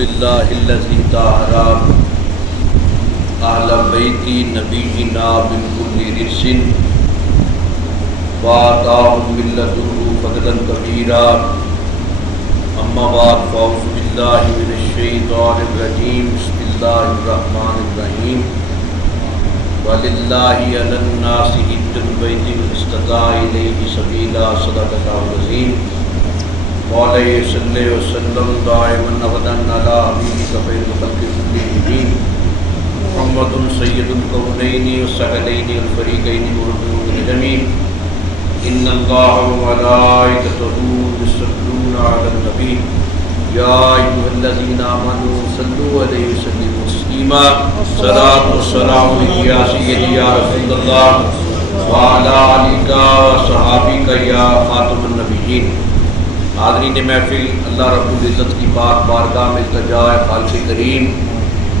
لله الذي طهر أهل بيت نبينا من كل رجس وآتاهم من لدنه فضلا كبيرا. أما بعد فأعوذ بالله من الشيطان الرجيم. بسم الله الرحمن الرحيم. وَلِلَّهِ عَلَى النَّاسِ حِجُّ الْبَيْتِ مَنِ اسْتَطَاعَ إِلَيْهِ سَبِيلًا. صدق اللَّهُ العظيم. مولاي صل وسلم دائما ابدا على حبيبك خير الخلق كلهم محمد سيد الكونين والثقلين والفريقين والروح الجميع. ان الله وملائكته يصلون على النبي يا ايها الذين امنوا صلوا عليه وسلموا تسليما. صلاة والسلام عليك يا سيدي يا رسول الله وعلى آلك وصحابك يا خاتم النبيين. حاضرین محفل، اللہ رب العزت کی پاک بارگاہ میں التجا ہے خالق کریم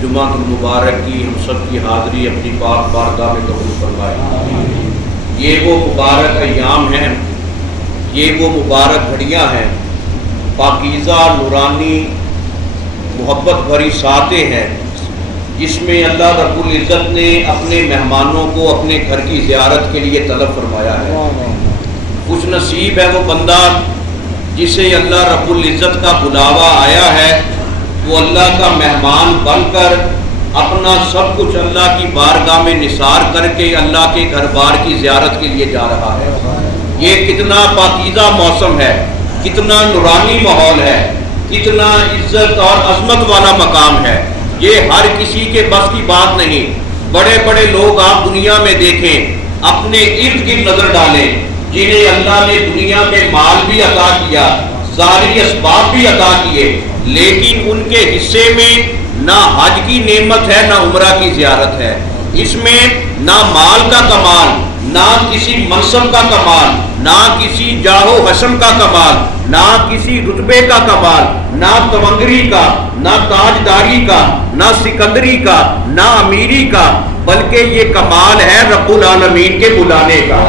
جمعہ المبارک کی ہم سب کی حاضری اپنی پاک بارگاہ میں قبول فرمائے. یہ وہ مبارک ایام ہیں، یہ وہ مبارک گھڑیاں ہیں، پاکیزہ نورانی محبت بھری ساعتیں ہیں جس میں اللہ رب العزت نے اپنے مہمانوں کو اپنے گھر کی زیارت کے لیے طلب فرمایا ہے. خوش نصیب ہے وہ بندہ جسے اللہ رب العزت کا بلاوا آیا ہے، وہ اللہ کا مہمان بن کر اپنا سب کچھ اللہ کی بارگاہ میں نثار کر کے اللہ کے گھر بار کی زیارت کے لیے جا رہا ہے. یہ کتنا پاکیزہ موسم ہے، کتنا نورانی ماحول ہے، کتنا عزت اور عظمت والا مقام ہے. یہ ہر کسی کے بس کی بات نہیں. بڑے بڑے لوگ آپ دنیا میں دیکھیں، اپنے ارد گرد نظر ڈالیں، جنہیں اللہ نے دنیا میں مال بھی عطا کیا، ظاہری اسباب بھی عطا کیے، لیکن ان کے حصے میں نہ حج کی نعمت ہے نہ عمرہ کی زیارت ہے. اس میں نہ مال کا کمال، نہ کسی منصب کا کمال، نہ کسی جاہ و حشم کا کمال، نہ کسی رتبے کا کمال، نہ تونگری کا، نہ تاجداری کا، نہ سکندری کا، نہ امیری کا، بلکہ یہ کمال ہے رب العالمین کے بلانے کا.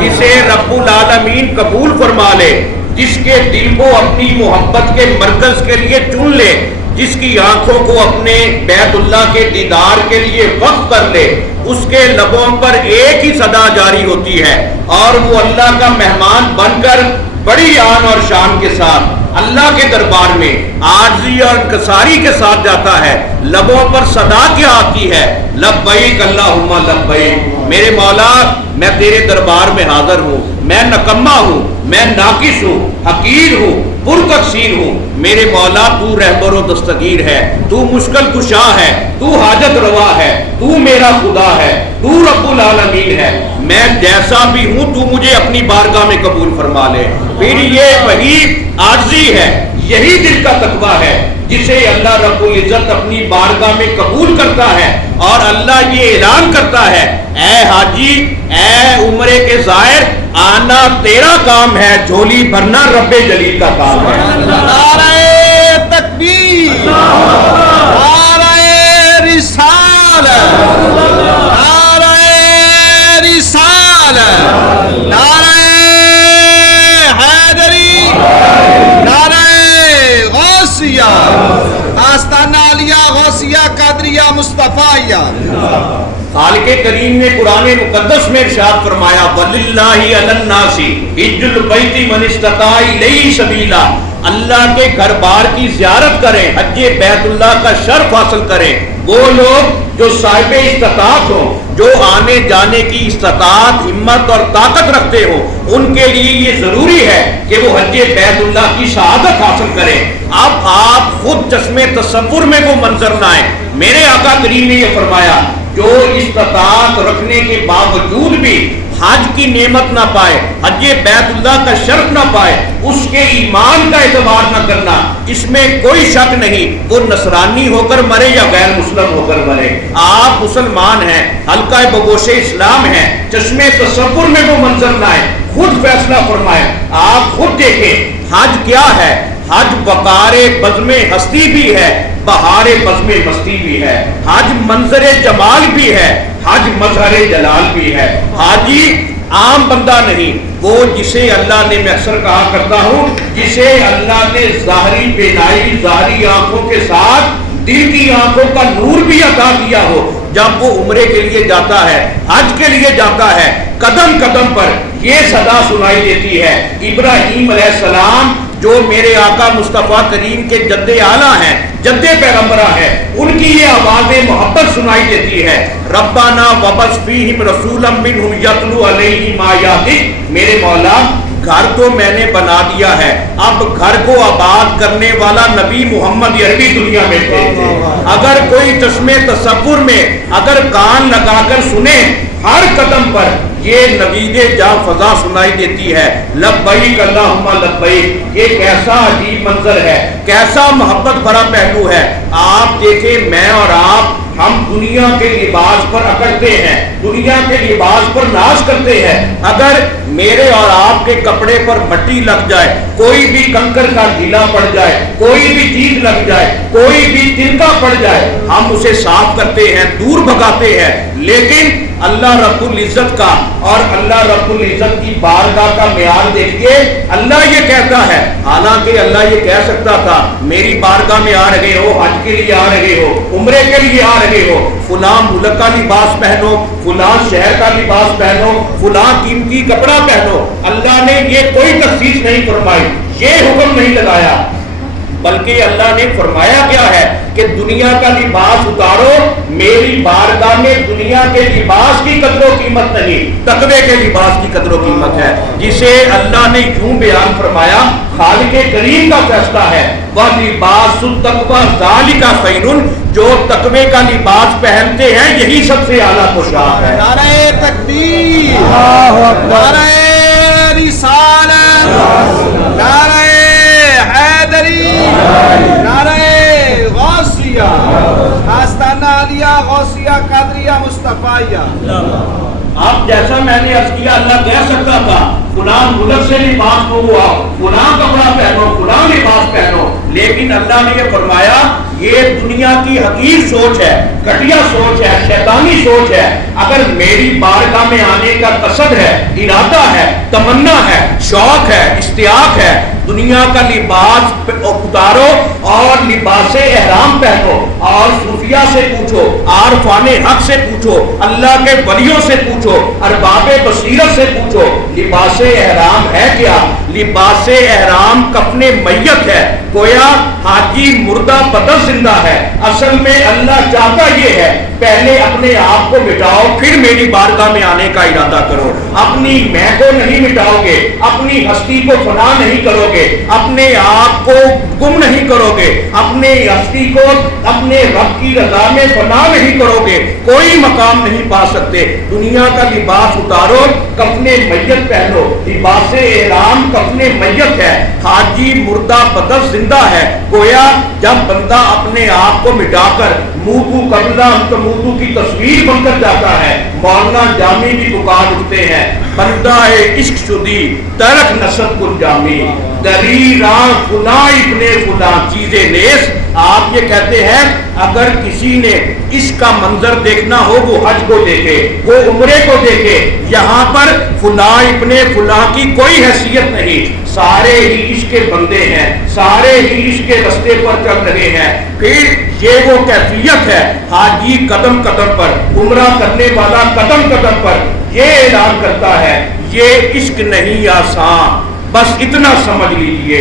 جسے رب العالمین قبول فرما لے، جس کے دل کو اپنی محبت کے مرکز کے لیے چن لے، جس کی آنکھوں کو اپنے بیت اللہ کے دیدار کے لیے وقف کر لے، اس کے لبوں پر ایک ہی صدا جاری ہوتی ہے اور وہ اللہ کا مہمان بن کر بڑی آن اور شان کے ساتھ اللہ کے دربار میں عاجزی اور انکساری کے ساتھ جاتا ہے. لبوں پر صدا کیا آتی ہے؟ لبیک اللہم لبیک. میرے مولا، میں تیرے دربار میں حاضر ہوں، میں نکما ہوں، میں ناقص ہوں، حقیر ہوں، پر تقصیر ہوں. میرے مولا تو رہبر و دستگیر ہے، تو مشکل کشا ہے، تو حاجت روا ہے، تو میرا خدا ہے، تو رب العالمین ہے. میں جیسا بھی ہوں تو مجھے اپنی بارگاہ میں قبول فرما لے. پھر یہ وہی عاجزی ہے، یہی دل کا تقویٰ ہے جسے اللہ رب العزت اپنی بارگاہ میں قبول کرتا ہے اور اللہ یہ اعلان کرتا ہے، اے حاجی، اے عمرے کے زائر، آنا تیرا کام ہے، جھولی بھرنا رب جلیل کا کام ہے. نعرہ تکبیر، نعرہ رسالت، نعرہ رسالت، نعرہ حیدری، نعرہ غوثیہ، آستانہ علیہ غوثیہ قادریہ مصطفیہ. خالق کریم نے قرآن مقدس میں ارشاد فرمایا، وَلِلَّهِ عَلَى النَّاسِ حِجُّ الْبَيْتِ مَنِ اسْتَطَاعَ إِلَيْهِ سَبِيلًا. اللہ کے گھر بار کی زیارت کریں، حج بیت اللہ کا شرف حاصل کریں وہ لوگ جو صاحب استطاعت ہوں، جو آنے جانے کی استطاعت، ہمت اور طاقت رکھتے ہوں. ان کے لیے یہ ضروری ہے کہ وہ حج بیت اللہ کی شہادت حاصل کریں. اب آپ خود چشمے تصور میں وہ منظر نہ آئے. میرے آقا کریم نے یہ فرمایا، جو استطاعت رکھنے کے باوجود بھی حج کی نعمت نہ پائے، حج بیت اللہ کا شرف نہ پائے، اس کے ایمان کا اعتبار نہ کرنا، اس میں کوئی شک نہیں وہ نصرانی ہو کر مرے یا غیر مسلم ہو کر مرے. آپ مسلمان ہیں، حلقہ بگوش اسلام ہیں، چشمے تصور میں وہ منظر نہ آئے. خود فیصلہ فرمائیں، آپ خود دیکھیں حج کیا ہے. حج وقار بزم ہستی بھی ہے، بہار بزم مستی بھی ہے. حج منظر جمال بھی ہے، حج مظہر جلال بھی ہے. حاجی عام بندہ نہیں، وہ جسے اللہ نے، میں اکثر کہا کرتا ہوں، جسے اللہ نے ظاہری بینائی، ظاہری آنکھوں کے ساتھ دل کی آنکھوں کا نور بھی عطا کیا ہو، جب وہ عمرے کے لیے جاتا ہے، حج کے لیے جاتا ہے، قدم قدم پر یہ صدا سنائی دیتی ہے، ابراہیم علیہ السلام جو میرے آقا مصطفیٰ کریم کے جد اعلیٰ ہیں، جد پیغمبرہ ہیں، ان کی یہ آوازیں محبت سنائی دیتی ہے، ربنا وبعث فیہم رسولا منہم یتلو علیہم آیاتک، میرے مولا گھر تو میں نے بنا دیا ہے، اب گھر کو آباد کرنے والا نبی محمد عربی دنیا میں تھے، اگر کوئی چشمے تصور میں اگر کان لگا کر سنے، ہر قدم پر یہ نوید جاں فضا سنائی دیتی ہے، لبیک اللہم لبیک، یہ کیسا عجیب منظر ہے، کیسا محبت بھرا پہلو ہے۔ آپ دیکھیں میں اور آپ، ہم دنیا کے لباس پر اکڑتے ہیں، دنیا کے لباس پر ناز کرتے ہیں، اگر میرے اور آپ کے کپڑے پر مٹی لگ جائے، کوئی بھی کنکر کا ڈھیلا پڑ جائے، کوئی بھی چیز لگ جائے، کوئی بھی تنکا پڑ جائے، ہم اسے صاف کرتے ہیں، دور بھگاتے ہیں، لیکن اللہ رب العزت کا اور اللہ رب العزت کی بارگاہ کا معیار دیکھیے، اللہ یہ کہتا ہے، حالانکہ اللہ یہ کہہ سکتا تھا میری بارگاہ میں آ رہے ہو، حج کے لیے آ رہے ہو، عمرے کے لیے آ رہے ہو، فلاں ملک کا لباس پہنو، فلاں شہر کا لباس پہنو، فلاں قیمتی کپڑا پہنو، اللہ نے یہ کوئی تخصیص نہیں فرمائی، یہ حکم نہیں لگایا، بلکہ اللہ نے فرمایا کیا ہے کہ دنیا کا لباس اتارو، میری بارگاہ میں دنیا کے لباس کی قدر و قیمت نہیں، تقوی کے لباس کی قدر و قیمت ہے، جسے اللہ نے یوں بیان فرمایا، خالق کریم کا فیصلہ ہے، وَلِبَاسُ التَّقْوَىٰ ذَلِكَ خَيْرٌ، جو تقوی کا لباس پہنتے ہیں یہی سب سے اعلیٰ پوشاک ہے۔ نعرہ تکبیر، نعرہ رسالت، نعرہ حیدری، نعرہ غوثیہ، آستانہ عالیہ غوثیہ قادریہ مصطفیہ۔ اب جیسا میں نے عرض کیا، اللہ کہہ سکتا تھا فلاں ملک سے لباس کو ہوا، فلاں کپڑا پہنو، فلاں لباس پہنو، لیکن اللہ نے یہ فرمایا یہ دنیا کی حقیر سوچ ہے، گھٹیا سوچ ہے، شیطانی سوچ ہے، اگر میری بارگاہ میں آنے کا قصد ہے، ارادہ ہے، تمنا ہے، شوق ہے، اشتیاق ہے، دنیا کا لباس اتارو اور لباس احرام پہنو، اور صوفیہ سے پوچھو، عارفان حق سے پوچھو، اللہ کے ولیوں سے پوچھو، ارباب بصیرت سے پوچھو، لباس احرام ہے کیا؟ لباس احرام کفن میت ہے، گویا حاجی مردہ بدل زندہ ہے۔ اصل میں اللہ چاہتا یہ ہے پہلے اپنے آپ کو مٹاؤ، پھر میری بارگاہ میں آنے کا ارادہ کرو، اپنی میں کو نہیں مٹاؤ گے، اپنی ہستی کو فنا نہیں کرو گے، اپنے آپ کو گم نہیں کرو گے، اپنے ہستی کو اپنے رب کی رضا میں فنا نہیں کرو گے، کوئی مقام نہیں پا سکتے۔ دنیا کا لباس اتارو، کفن میت پہنو، لباس احرام کفن میت ہے، حاجی مردہ بدل زندہ ہے، گویا جب بندہ اپنے آپ کو مٹا کر موتو قبلہ انتموتو کی تصویر بن کر جاتا ہے، مولانا جامی بھی پکار اٹھتے ہیں، بندہ عشق شدی ترک نسب کن جامی، دریران فلاں ابن فلاں چیزیں نیس۔ آپ یہ کہتے ہیں اگر کسی نے عشق کا منظر دیکھنا ہو وہ حج کو دیکھے، وہ عمرے کو دیکھے، یہاں پر فلاں ابن فلاں کی کوئی حیثیت نہیں، سارے ہی عشق کے بندے ہیں، سارے ہی عشق کے رستے پر چل رہے ہیں۔ پھر یہ وہ کیفیت ہے، حاجی قدم قدم پر، عمرہ کرنے والا قدم قدم پر یہ اعلان کرتا ہے یہ عشق نہیں آسان، بس اتنا سمجھ لیجئے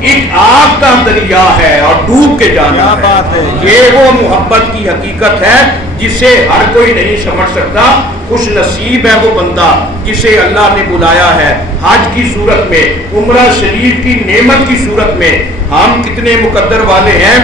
ایک آگ کا دریا ہے اور ڈوب کے جانا ہے۔ یہ وہ محبت کی حقیقت ہے جسے ہر کوئی نہیں سمجھ سکتا۔ خوش نصیب ہے وہ بندہ جسے اللہ نے بلایا ہے حج کی صورت میں، عمرہ شریف کی نعمت کی صورت میں۔ ہم کتنے مقدر والے ہیں،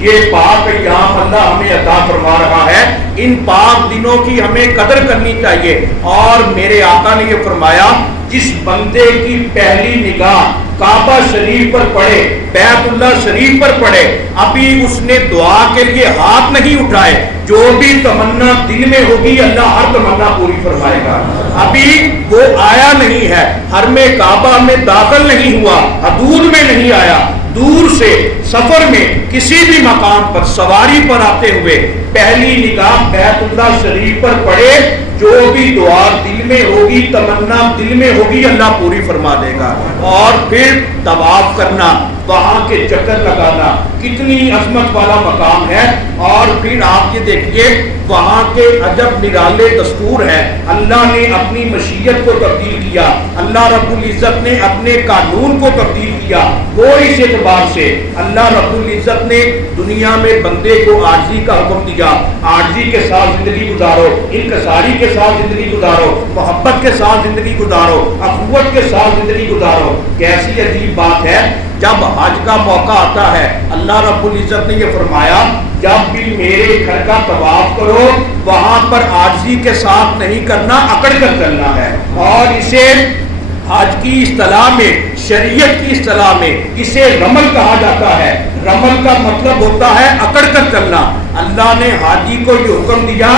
یہ پاک ایام اللہ ہمیں عطا فرما رہا ہے، ان پاک دنوں کی ہمیں قدر کرنی چاہیے۔ اور میرے آقا نے یہ فرمایا جس بندے کی پہلی نگاہ کعبہ شریف پر پڑے، بیت اللہ شریف پر پڑے، ابھی اس نے دعا کے لیے ہاتھ نہیں اٹھائے، جو بھی تمنا دل میں ہوگی اللہ ہر تمنا پوری فرمائے گا۔ ابھی وہ آیا نہیں ہے، حرم کعبہ میں داخل نہیں ہوا، حدود میں نہیں آیا، دور سے سفر میں کسی بھی مقام پر سواری پر آتے ہوئے پہلی نگاہ بیت اللہ شریف پر پڑے، جو بھی دعا دل میں ہوگی، تمنا دل میں ہوگی، اللہ پوری فرما دے گا۔ اور پھر طواف کرنا، وہاں کے چکر لگانا، کتنی عظمت والا مقام ہے۔ اور پھر آپ یہ دیکھیے وہاں کے عجب نرالے دستور ہیں۔ اللہ نے اپنی مشیت کو تبدیل کیا، اللہ رب العزت نے اپنے قانون کو تبدیل کیا۔ وہ اس اعتبار سے اللہ رب العزت نے دنیا میں بندے کو عاجزی کا حکم دیا، عاجزی کے ساتھ زندگی گزارو، انکساری کے ساتھ زندگی گزارو، محبت کے ساتھ زندگی گزارو، اخوت کے ساتھ زندگی گزارو۔ کیسی عجیب بات ہے، جب حج کا موقع آتا ہے اللہ رب العزت نے یہ فرمایا جب بھی میرے گھر کا طواف کرو وہاں پر عاجزی کے ساتھ نہیں کرنا، اکڑ کر چلنا ہے۔ اور اسے حج کی اصطلاح میں، شریعت کی اصطلاح میں اسے رمل کہا جاتا ہے۔ رمل کا مطلب ہوتا ہے اکڑ کر چلنا۔ اللہ نے حاجی کو یہ حکم دیا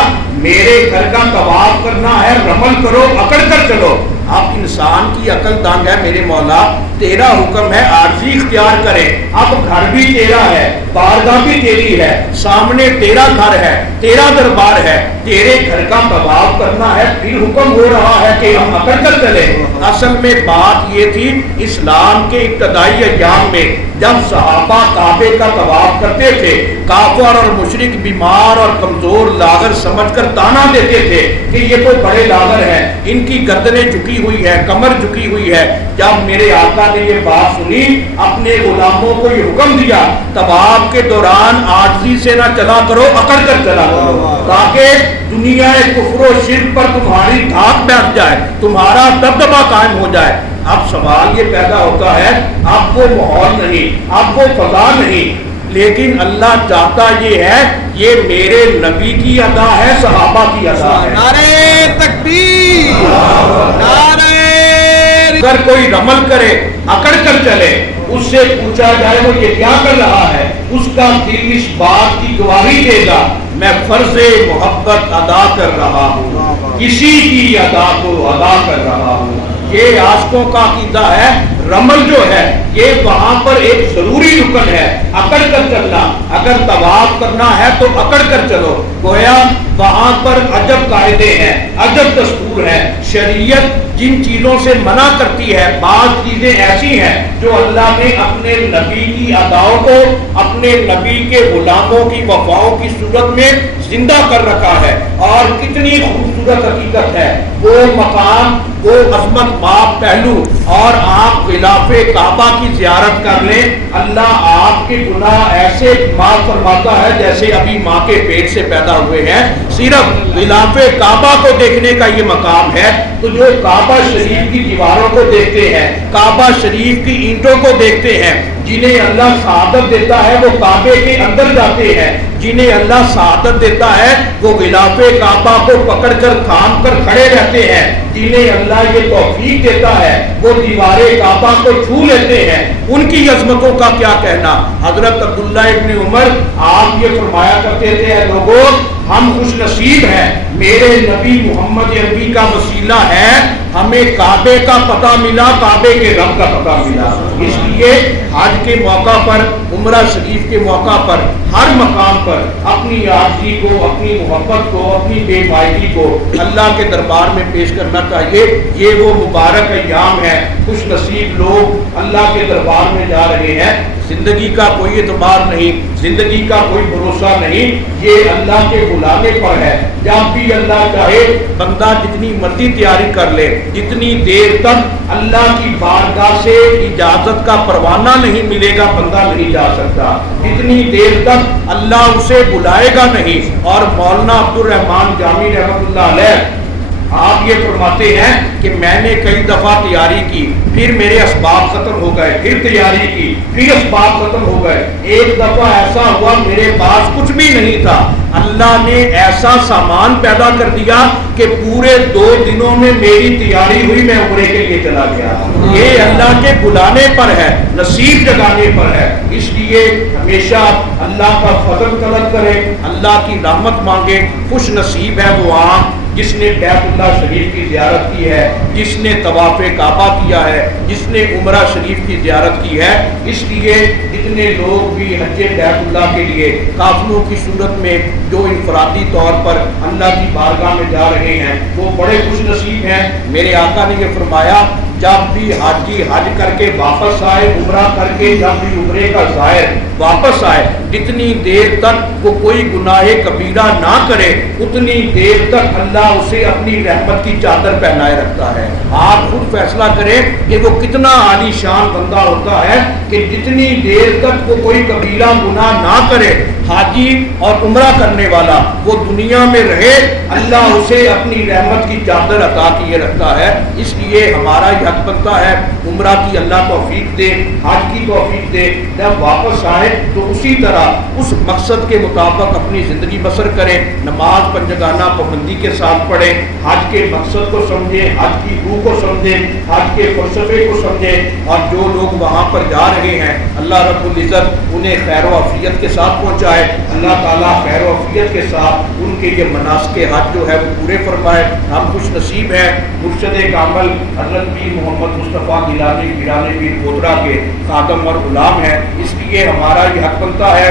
میرے گھر کا طواف کرنا ہے، رمل کرو، اکڑ کر چلو۔ اب انسان کی عقل تنگ ہے، میرے مولا تیرا حکم ہے عاجزی اختیار کرے، اب گھر بھی تیرا ہے، بارگاہ بھی تیری ہے، سامنے تیرا گھر ہے، تیرا دربار ہے، تیرے گھر کا طواف کرنا ہے، پھر حکم ہو رہا ہے کہ ہم اکڑ کر چلے۔ اصل میں بات یہ تھی اسلام کے ابتدائی ایام میں جب صحابہ کعبے کا طواف کرتے تھے، کافر اور مشرک بیمار اور کمزور لاغر سمجھ کر تانا دیتے تھے کہ یہ تو بڑے لاغر ہیں، ان کی گردنیں جھکی ہوئی ہے، کمر جھکی ہوئی ہے۔ جب میرے آقا نے یہ بات سنی، اپنے غلاموں کو یہ حکم دیا طواف کے دوران عاجزی سے نہ چلا کرو، اکڑ کر چلا کرو، تاکہ دنیا کفر و شرک پر تمہاری دھاک بیٹھ جائے، تمہارا دبدبہ قائم ہو جائے۔ اب سوال یہ پیدا ہوتا ہے اب وہ ماحول نہیں، اب وہ فضا نہیں، لیکن اللہ چاہتا یہ ہے یہ میرے نبی کی ادا ہے، صحابہ کی ادا ہے۔ نعرہ تکبیر، نعرہ اگر کوئی رمل کرے، اکڑ کر چلے، اس سے پوچھا جائے وہ یہ کیا کر رہا ہے، اس کا دل اس بات کی گواہی دے گا میں فرض محبت ادا کر رہا ہوں، کسی کی ادا کو ادا کر رہا ہوں۔ یہ عاشقوں کا عقیدہ ہے۔ رمل جو ہے یہ وہاں پر ایک ضروری رکن ہے، اکڑ کر چلنا۔ اگر طواف کرنا ہے تو اکڑ کر چلو، گویا وہاں پر عجب قاعدے ہیں، عجب دستور ہے۔ شریعت جن چیزوں سے منع کرتی ہے، بعض چیزیں ایسی ہیں جو اللہ نے اپنے نبی کی اداؤں کو، اپنے نبی کے غلاموں کی وفاؤں کی صورت میں زندہ کر رکھا ہے۔ اور کتنی خوبصورت حقیقت ہے، وہ مقام، وہ عظمت باپ پہلو، اور آپ غلاف کعبہ کی زیارت کر لیں، اللہ آپ کے گناہ ایسے معاف فرماتا ہے جیسے ابھی ماں کے پیٹ سے پیدا ہوئے ہیں۔ صرف غلاف کعبہ کو دیکھنے کا یہ مقام ہے، تو جو کعبہ شریف کی دیواروں کو دیکھتے ہیں، کعبہ شریف کی اینٹوں کو دیکھتے ہیں، جنہیں اللہ سعادت دیتا ہے وہ کعبے کے اندر جاتے ہیں، جنہیں اللہ سعادت دیتا ہے وہ غلاف کعبہ کو پکڑ کر تھام کر کھڑے رہتے ہیں، جنہیں اللہ یہ توفیق دیتا ہے وہ دیوار کعبہ کو چھو لیتے ہیں۔ ان کی عظمتوں کا کیا کہنا۔ حضرت عبداللہ ابن عمر آپ یہ فرمایا کرتے تھے اے لوگوں ہم خوش نصیب ہیں، میرے نبی محمد عربی کا وسیلہ ہے، ہمیں کعبے کا پتہ ملا، کعبے کے رب کا پتہ ملا۔ اس لیے حج کے موقع پر، عمرہ شریف کے موقع پر، ہر مقام پر اپنی عاجزی کو، اپنی محبت کو، اپنی بے پائیدی کو اللہ کے دربار میں پیش کرنا چاہیے۔ یہ وہ مبارک ایام ہے، خوش نصیب لوگ اللہ کے دربار میں جا رہے ہیں۔ زندگی کا کوئی اعتبار نہیں، زندگی کا کوئی بھروسہ نہیں، یہ اللہ کے بلانے پر ہے۔ جب بھی اللہ چاہے بندہ جتنی مرضی تیاری کر لے، جتنی دیر تک اللہ کی بارگاہ سے اجازت کا پروانہ نہیں ملے گا بندہ نہیں جا سکتا، جتنی دیر تک اللہ اسے بلائے گا نہیں۔ اور مولانا عبد الرحمان جامی رحمۃ اللہ علیہ آپ یہ فرماتے ہیں کہ میں نے کئی دفعہ تیاری کی، پھر میرے اسباب ختم ہو گئے، پھر تیاری کی، پھر اسباب ختم ہو گئے، ایک دفعہ ایسا ہوا میرے پاس کچھ بھی نہیں تھا، اللہ نے ایسا سامان پیدا کر دیا کہ پورے 2 دنوں میں میری تیاری ہوئی، میں عمرے کے لیے چلا گیا۔ یہ اللہ کے بلانے پر ہے، نصیب جگانے پر ہے۔ اس لیے ہمیشہ اللہ کا فضل طلب کرے، اللہ کی رحمت مانگے۔ خوش نصیب ہے وہ عام جس نے بیت اللہ شریف کی زیارت کی ہے، جس نے طواف کعبہ کیا ہے، جس نے عمرہ شریف کی زیارت کی ہے۔ اس لیے جتنے لوگ بھی حج بیت اللہ کے لیے قافلوں کی صورت میں جو انفرادی طور پر اللہ کی بارگاہ میں جا رہے ہیں وہ بڑے خوش نصیب ہیں۔ میرے آقا نے یہ فرمایا جب بھی حاجی حج کر کے واپس آئے، عمرہ کر کے جب بھی عمرے کا زائر واپس آئے، جتنی دیر تک وہ کوئی گناہ کبیرہ نہ کرے اتنی دیر تک اللہ اسے اپنی رحمت کی چادر پہنائے رکھتا ہے۔ آپ خود فیصلہ کریں کہ وہ کتنا عالی شان بندہ ہوتا ہے کہ جتنی دیر تک وہ کوئی کبیرہ گناہ نہ کرے، حاجی اور عمرہ کرنے والا وہ دنیا میں رہے، اللہ اسے اپنی رحمت کی چادر عطا کیے رکھتا ہے۔ اس لیے ہمارا یہ حق بنتا ہے عمرہ کی اللہ توفیق دے، حج کی توفیق دے، جب واپس آئے تو اسی طرح اس مقصد کے مطابق اپنی زندگی بسر کریں، نماز پنجگانہ پابندی کے ساتھ پڑھیں، حج کے مقصد کو سمجھیں، حج کی روح کو سمجھیں، حج کے فلسفے کو سمجھیں، اور جو لوگ وہاں پر جا رہے ہیں اللہ رب العزت انہیں خیر و عافیت کے ساتھ پہنچائے، اللہ تعالیٰ خیر و عافیت کے ساتھ ان کے یہ مناسک حج جو ہے وہ پورے فرمائے۔ ہم خوش نصیب ہیں مرشد کامل حضرت پیر محمد مصطفیٰ گیلانی پیران پیر گودرا کے خادم اور غلام ہیں۔ اس لیے ہمارا یہ حق بنتا ہے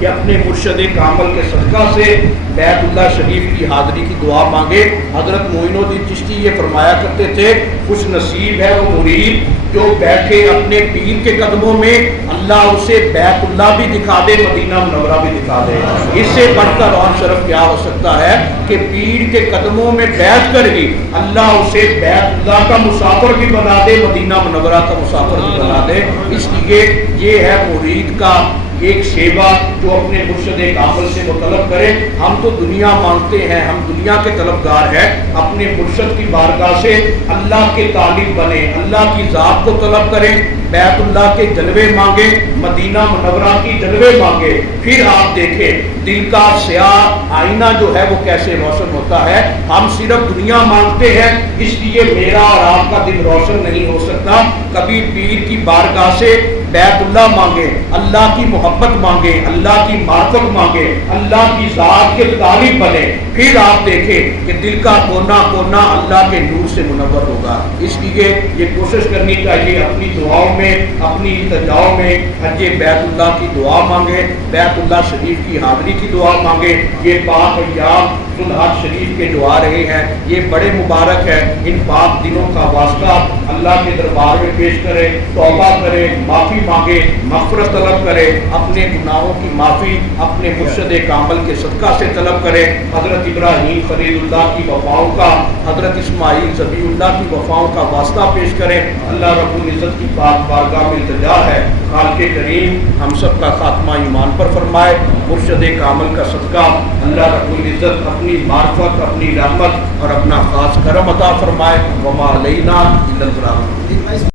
کہ اپنے مرشد کامل کے صدقہ سے بیت اللہ شریف کی حاضری کی دعا مانگے۔ حضرت معین الدین چشتی یہ فرمایا کرتے تھے خوش نصیب ہے وہ مرید جو بیٹھے اپنے پیر کے قدموں میں، اللہ اسے بیت اللہ بھی دکھا دے، مدینہ منورہ بھی دکھا دے۔ اس سے بڑھ کر اور شرف کیا ہو سکتا ہے کہ پیر کے قدموں میں بیٹھ کر ہی اللہ اسے بیت اللہ کا مسافر بھی بنا دے، مدینہ منورہ کا مسافر بھی بنا دے۔ اس لیے یہ ہے مرید کا ایک شیوا جو اپنے مرشد کامل سے مطلب کرے۔ ہم تو دنیا مانگتے ہیں، ہم دنیا کے طلبگار ہیں، اپنے مرشد کی بارگاہ سے اللہ کے طالب بنے، اللہ کی ذات کو طلب کریں، بیت اللہ کے جلوے مانگے، مدینہ منورہ کی جلوے مانگے، پھر آپ دیکھیں دل کا سیاہ آئینہ جو ہے وہ کیسے روشن ہوتا ہے۔ ہم صرف دنیا مانگتے ہیں، اس لیے میرا اور آپ کا دل روشن نہیں ہو سکتا۔ کبھی پیر کی بارگاہ سے بیت اللہ مانگے، اللہ کی محبت مانگے، اللہ کی معرفت مانگے، اللہ کی ذات کے طالب بنے، پھر آپ دیکھیں کہ دل کا کونا کونا اللہ کے نور سے منور ہوگا۔ اس لیے یہ کوشش کرنی چاہیے اپنی دعاؤں میں، اپنی التجاؤں میں حج بیت اللہ کی دعا مانگے، بیت اللہ شریف کی حاضری کی دعا مانگے۔ یہ پاک ایام ذوالحج شریف کے جو آ رہے ہیں یہ بڑے مبارک ہیں، ان پاک دنوں کا واسطہ اللہ کے دربار میں پیش کریں، توبہ کریں، معافی مانگے، مغفرت طلب کرے، اپنے گناہوں کی معافی اپنے مرشد کامل کے صدقہ سے طلب کرے۔ حضرت ابراہیم خلیل اللہ کی وفاؤں کا، حضرت اسماعیل ذبیح اللہ کی وفاؤں کا واسطہ پیش کریں۔ اللہ رب العزت کی پاک بارگاہ میں التجا ہے خالق کریم ہم سب کا خاتمہ ایمان پر فرمائے، مرشد کامل کا صدقہ اللہ رب العزت اپنی معرفت، اپنی رحمت اور اپنا خاص کرم عطا فرمائے۔ وما علینا الا البلاغ۔